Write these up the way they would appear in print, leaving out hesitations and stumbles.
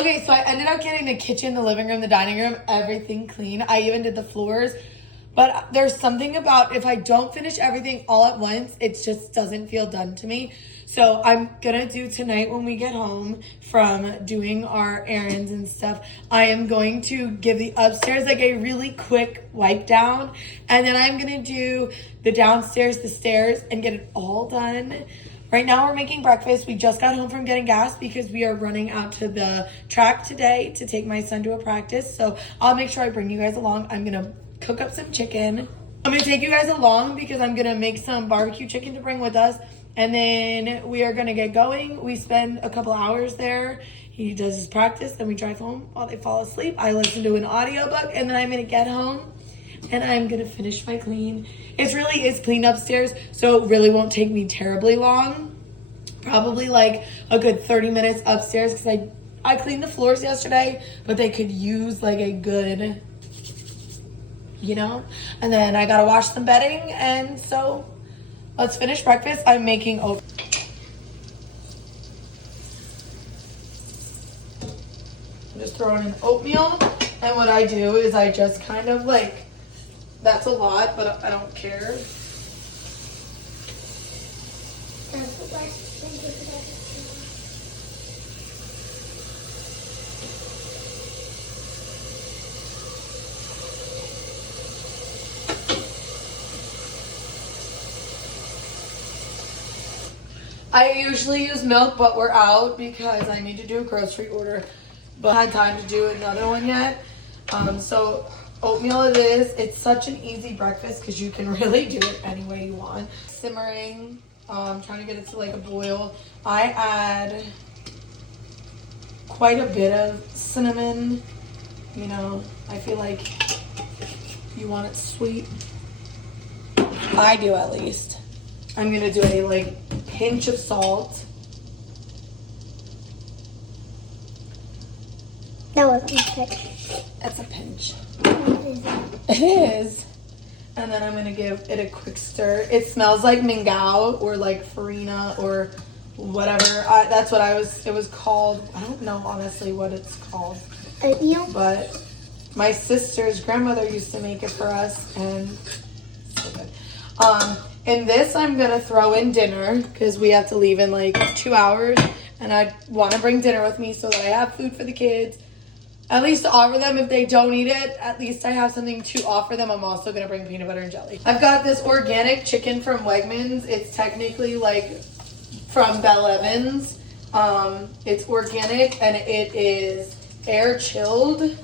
Okay, so I ended up getting the kitchen, the living room, the dining room, everything clean. I even did the floors. But there's something about if I don't finish everything all at once, it just doesn't feel done to me. So I'm gonna do tonight when we get home from doing our errands and stuff, I am going to give the upstairs like a really quick wipe down. And then I'm gonna do the downstairs, the stairs, and get it all done. Right now we're making breakfast. We just got home from getting gas because we are running out to the track today to take my son to a practice. So I'll make sure I bring you guys along. I'm gonna cook up some chicken. I'm gonna take you guys along because I'm gonna make some barbecue chicken to bring with us. And then we are gonna get going. We spend a couple hours there. He does his practice, then we drive home while they fall asleep. I listen to an audiobook, and then I'm gonna get home and I'm gonna finish my clean. It really is clean upstairs, so it really won't take me terribly long. Probably like a good 30 minutes upstairs because I cleaned the floors yesterday, but they could use like a good, you know? And then I gotta wash some bedding, and so let's finish breakfast. I'm making oat. I'm just throwing in oatmeal, and what I do is I just kind of like, that's a lot, but I don't care. I usually use milk, but we're out because I need to do a grocery order, but I had time to do another one yet. So oatmeal it is. It's such an easy breakfast because you can really do it any way you want. Simmering, trying to get it to like a boil. I add quite a bit of cinnamon. You know, I feel like you want it sweet. I do at least. I'm gonna do a like pinch of salt. That wasn't a pinch. That's a pinch. What is it? It is. And then I'm gonna give it a quick stir. It smells like mingau or like farina or whatever. That's what it was called. I don't know honestly what it's called. Oatmeal? But my sister's grandmother used to make it for us, and so good. In this, I'm gonna throw in dinner because we have to leave in like 2 hours, and I want to bring dinner with me so that I have food for the kids. At least to offer them if they don't eat it. At least I have something to offer them. I'm also gonna bring peanut butter and jelly. I've got this organic chicken from Wegmans. It's technically like from Bell Evans. It's organic and it is air chilled.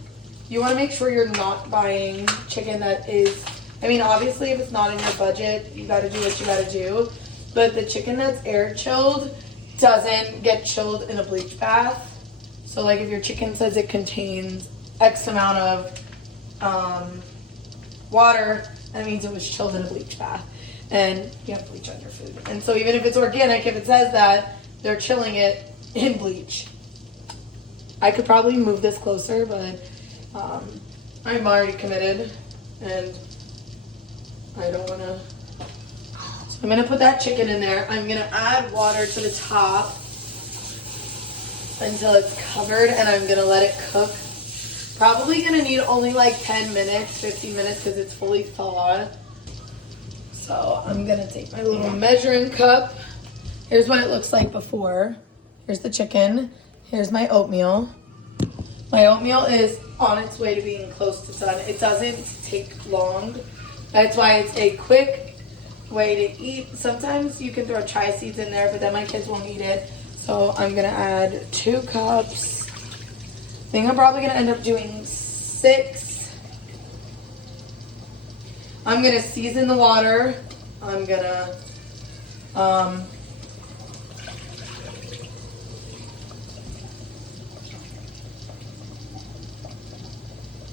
You want to make sure you're not buying chicken that is, I mean, obviously if it's not in your budget, you got to do what you got to do. But the chicken that's air chilled doesn't get chilled in a bleach bath. So like if your chicken says it contains X amount of water, that means it was chilled in a bleach bath. And you have bleach on your food. And so even if it's organic, if it says that, they're chilling it in bleach. I could probably move this closer, but I'm already committed and I don't want to. So I'm going to put that chicken in there. I'm going to add water to the top until it's covered, and I'm going to let it cook. Probably going to need only like 10 minutes, 15 minutes because it's fully thawed. So I'm going to take my little measuring cup. Here's what it looks like before. Here's the chicken. Here's my oatmeal. My oatmeal is on its way to being close to done. It doesn't take long. That's why it's a quick way to eat. Sometimes you can throw chia seeds in there, but then my kids won't eat it. So I'm going to add 2 cups. I think I'm probably going to end up doing 6. I'm going to season the water. I'm going to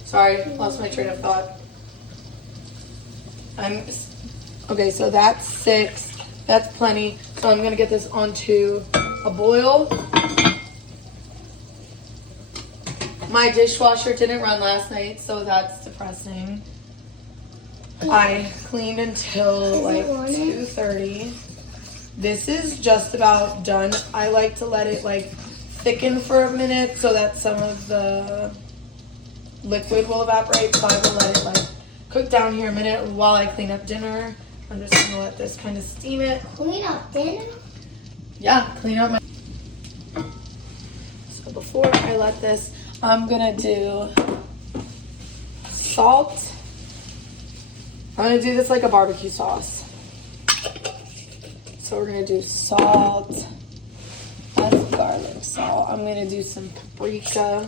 sorry, lost my train of thought. Okay, so that's 6. That's plenty. So I'm gonna get this onto a boil. My dishwasher didn't run last night, so that's depressing. I cleaned until like 2:30. This is just about done. I like to let it like thicken for a minute so that some of the liquid will evaporate. So I will let it like cook down here a minute while I clean up dinner. I'm just gonna let this kind of steam it. Clean up dinner? Yeah, clean up my. So before I let this, I'm gonna do salt. I'm gonna do this like a barbecue sauce. So we're gonna do salt. That's garlic salt. I'm gonna do some paprika.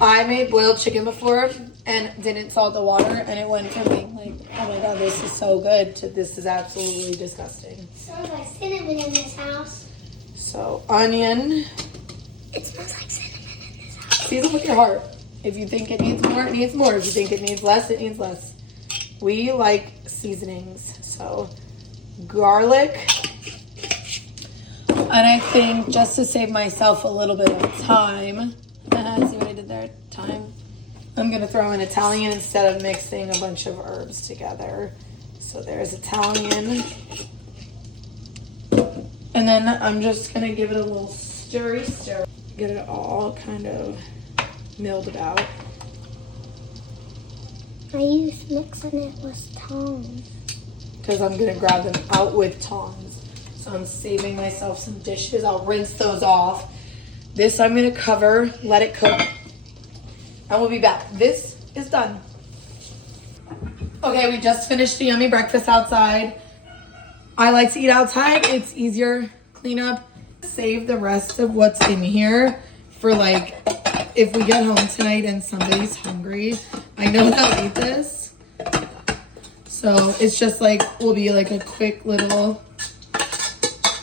I made boiled chicken before and didn't salt the water, and it went from being like, oh my god, this is so good, to this is absolutely disgusting. Smells like cinnamon in this house. So onion. It smells like cinnamon in this house. Season with your heart. If you think it needs more, it needs more. If you think it needs less, it needs less. We like seasonings. So garlic. And I think just to save myself a little bit of time, see what I did there? Time. I'm going to throw in Italian instead of mixing a bunch of herbs together. So there's Italian. And then I'm just going to give it a little stir. Get it all kind of milled about. I used mixing it with tongs. Because I'm going to grab them out with tongs. So I'm saving myself some dishes. I'll rinse those off. This I'm going to cover, let it cook, and we'll be back. This is done. Okay, we just finished the yummy breakfast outside. I like to eat outside. It's easier, clean up. Save the rest of what's in here for like, if we get home tonight and somebody's hungry, I know they'll eat this. So it's just like, will be like a quick little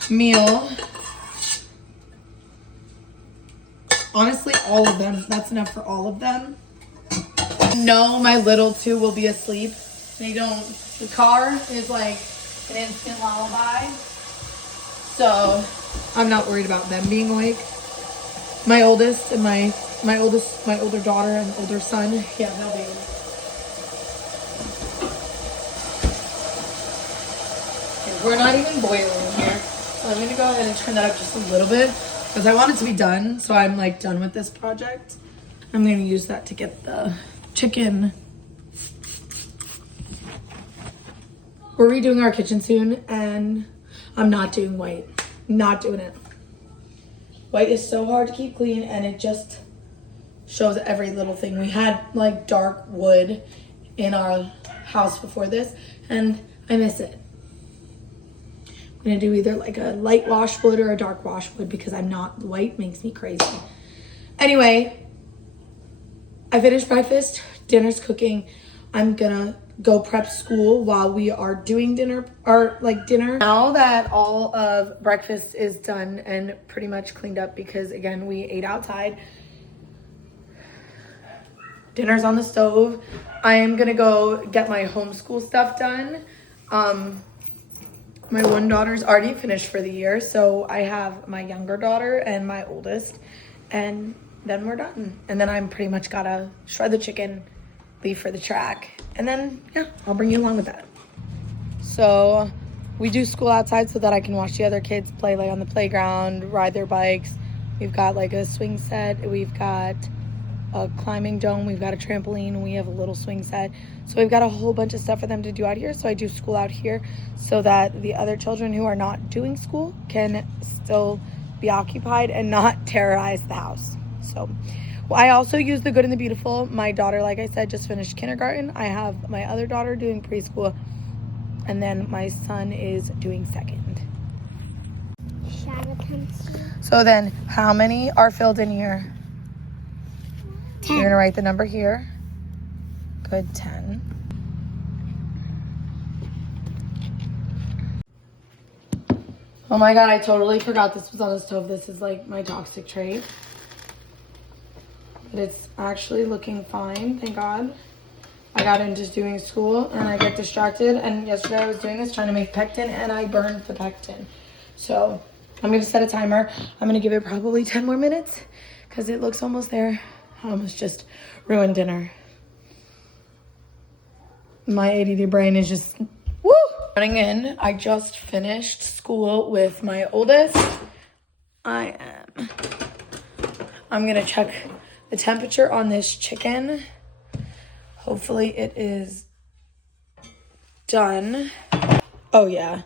meal. Honestly, all of them. That's enough for all of them. No, my little two will be asleep. They don't. The car is like an instant lullaby. So I'm not worried about them being awake. My oldest and my older daughter and older son, yeah, they'll be awake. Okay, we're not even boiling here. So I'm gonna go ahead and turn that up just a little bit, because I want it to be done, so I'm like done with this project. I'm gonna use that to get the chicken. We're redoing our kitchen soon, and I'm not doing white. Not doing it. White is so hard to keep clean, and it just shows every little thing. We had like dark wood in our house before this, and I miss it. I'm gonna do either like a light wash wood or a dark wash wood, because I'm not, white makes me crazy. Anyway, I finished breakfast, dinner's cooking. I'm gonna go prep school while we are doing dinner. Now that all of breakfast is done and pretty much cleaned up, because again, we ate outside. Dinner's on the stove. I am gonna go get my homeschool stuff done. My one daughter's already finished for the year, so I have my younger daughter and my oldest, and then we're done. And then I'm pretty much gotta shred the chicken, leave for the track, and then yeah, I'll bring you along with that. So we do school outside so that I can watch the other kids play like on the playground, ride their bikes. We've got like a swing set, we've got a climbing dome, we've got a trampoline, we have a little swing set. So we've got a whole bunch of stuff for them to do out here. So I do school out here so that the other children who are not doing school can still be occupied and not terrorize the house. So I also use the good and the beautiful. My daughter, like I said, just finished kindergarten. I have my other daughter doing preschool, and then my son is doing second. Shadow pencil. So then how many are filled in here? 10. You're gonna write the number here. Good, 10. Oh my god, I totally forgot this was on the stove. This is like my toxic trait. But it's actually looking fine, thank God. I got into doing school and I get distracted, and yesterday I was doing this trying to make pectin and I burned the pectin. So I'm gonna set a timer. I'm gonna give it probably 10 more minutes because it looks almost there. I almost just ruined dinner. My ADD brain is just, woo! Running in, I just finished school with my oldest. I'm gonna check the temperature on this chicken. Hopefully it is done. Oh yeah,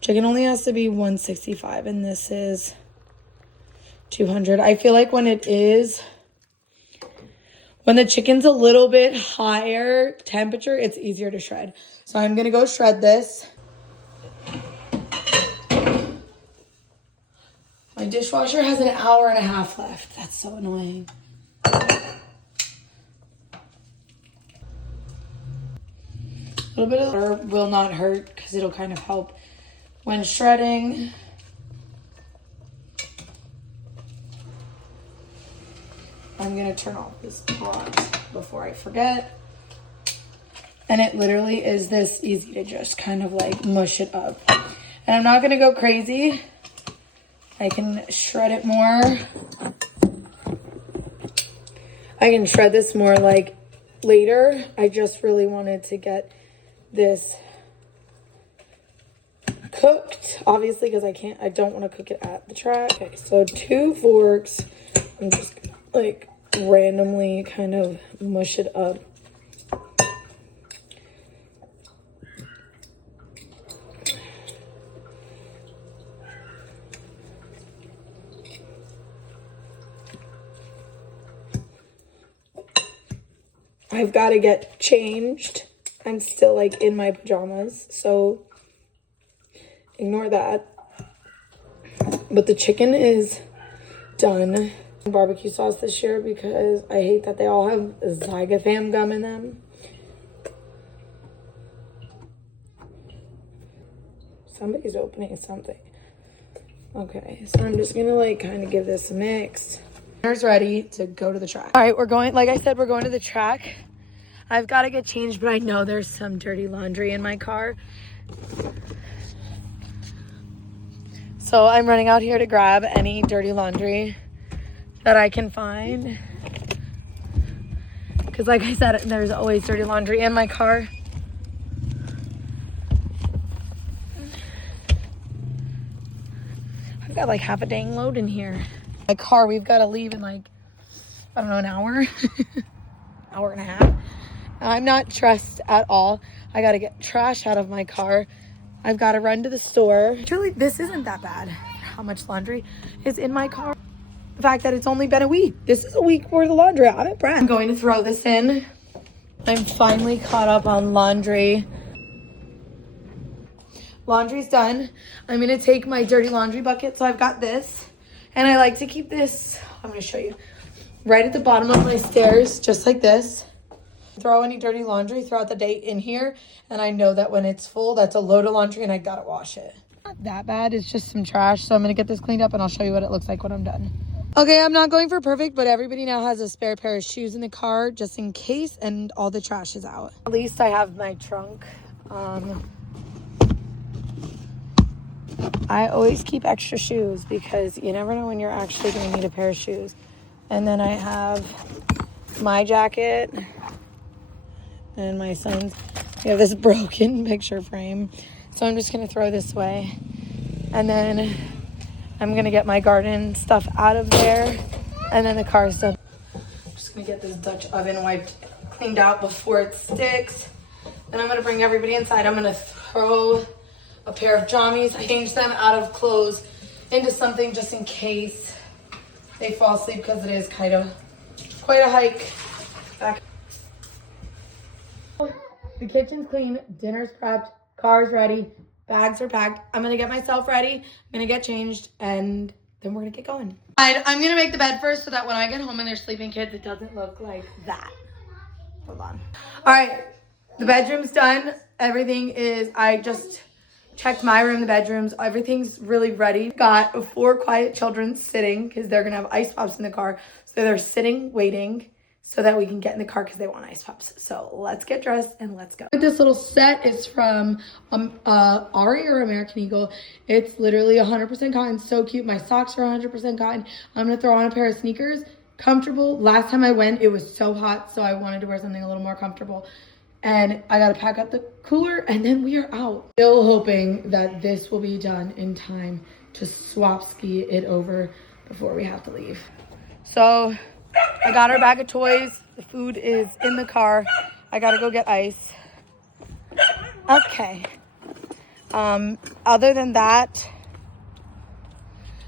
chicken only has to be 165 and this is 200. I feel like when the chicken's a little bit higher temperature, it's easier to shred. So I'm gonna go shred this. My dishwasher has an hour and a half left. That's so annoying. A little bit of water will not hurt because it'll kind of help when shredding. I'm gonna turn off this pot before I forget. And it literally is this easy to just kind of like mush it up. And I'm not gonna go crazy. I can shred it more. I can shred this more like later. I just really wanted to get this cooked, obviously, because I don't want to cook it at the track. Okay, so 2 forks. I'm just gonna like randomly kind of mush it up. I've got to get changed. I'm still like in my pajamas, so ignore that. But the chicken is done. Barbecue sauce this year because I hate that they all have Zygotham gum in them. Somebody's opening something. Okay, so I'm just gonna like kind of give this a mix. Dinner's ready to go to the track. All right, we're going, like I said, we're going to the track. I've got to get changed, but I know there's some dirty laundry in my car. So I'm running out here to grab any dirty laundry that I can find. Because like I said, there's always dirty laundry in my car. I've got like half a dang load in here. My car, we've got to leave in like, I don't know, an hour. Hour and a half. I'm not stressed at all. I got to get trash out of my car. I've got to run to the store. Truly, this isn't that bad. How much laundry is in my car? The fact that it's only been a week. This is a week worth of laundry. I'm impressed. I'm going to throw this in. I'm finally caught up on laundry. Laundry's done. I'm going to take my dirty laundry bucket. So I've got this. And I like to keep this, I'm going to show you, right at the bottom of my stairs, just like this. Throw any dirty laundry throughout the day in here, and I know that when it's full, that's a load of laundry and I gotta wash it. Not that bad, it's just some trash, so I'm gonna get this cleaned up and I'll show you what it looks like when I'm done. Okay, I'm not going for perfect, but everybody now has a spare pair of shoes in the car just in case, and all the trash is out. At least I have my trunk. I always keep extra shoes because you never know when you're actually gonna need a pair of shoes. And then I have my jacket and my son's. We have this broken picture frame, so I'm just gonna throw this away, and then I'm gonna get my garden stuff out of there, and then the car's done. I'm just gonna get this Dutch oven wiped, cleaned out before it sticks. Then I'm gonna bring everybody inside. I'm gonna throw a pair of jammies, change them out of clothes into something just in case they fall asleep, because it is quite a hike back. The kitchen's clean, dinner's prepped, car's ready, bags are packed. I'm gonna get myself ready, I'm gonna get changed, and then we're gonna get going. I'm gonna make the bed first so that when I get home and they're sleeping kids, it doesn't look like that. Hold on. All right, the bedroom's done. Everything is, I just checked my room, the bedrooms, everything's really ready. Got 4 quiet children sitting because they're gonna have ice pops in the car. So they're sitting, waiting, so that we can get in the car because they want ice pops. So let's get dressed and let's go. This little set is from Ari or American Eagle. It's literally 100% cotton, so cute. My socks are 100% cotton. I'm gonna throw on a pair of sneakers, comfortable. Last time I went, it was so hot, so I wanted to wear something a little more comfortable. and I gotta pack up the cooler and then we are out. Still hoping that this will be done in time to swap ski it over before we have to leave. So I got our bag of toys. The food is in the car. I gotta go get ice. Okay. Other than that,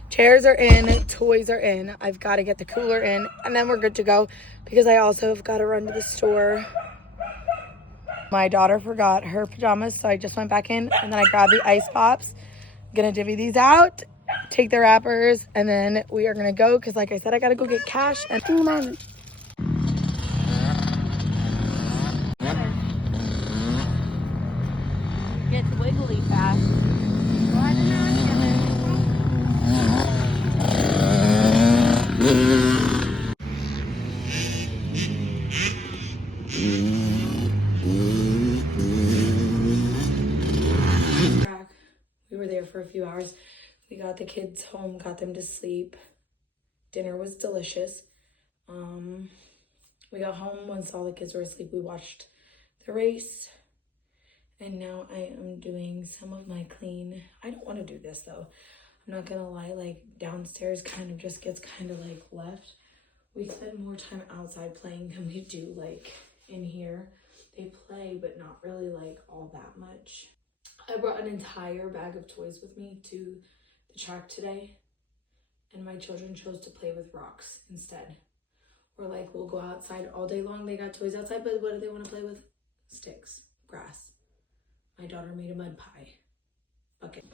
chairs are in, toys are in. I've got to get the cooler in, and then we're good to go because I also have got to run to the store. My daughter forgot her pajamas, so I just went back in, and then I grabbed the ice pops. Gonna divvy these out, take the wrappers, and then we are gonna go because, like I said, I gotta go get cash. And gets wiggly fast. We were there for a few hours. We got the kids home, got them to sleep. Dinner was delicious. We got home once all the kids were asleep. We watched the race. And now I am doing some of my clean. I don't want to do this though. I'm not gonna lie, like downstairs kind of just gets kind of like left. We spend more time outside playing than we do like in here. They play, but not really like all that much. I brought an entire bag of toys with me to the track today, and my children chose to play with rocks instead. Or like we'll go outside all day long. They got toys outside, but what do they want to play with? Sticks, grass. My daughter made a mud pie bucket.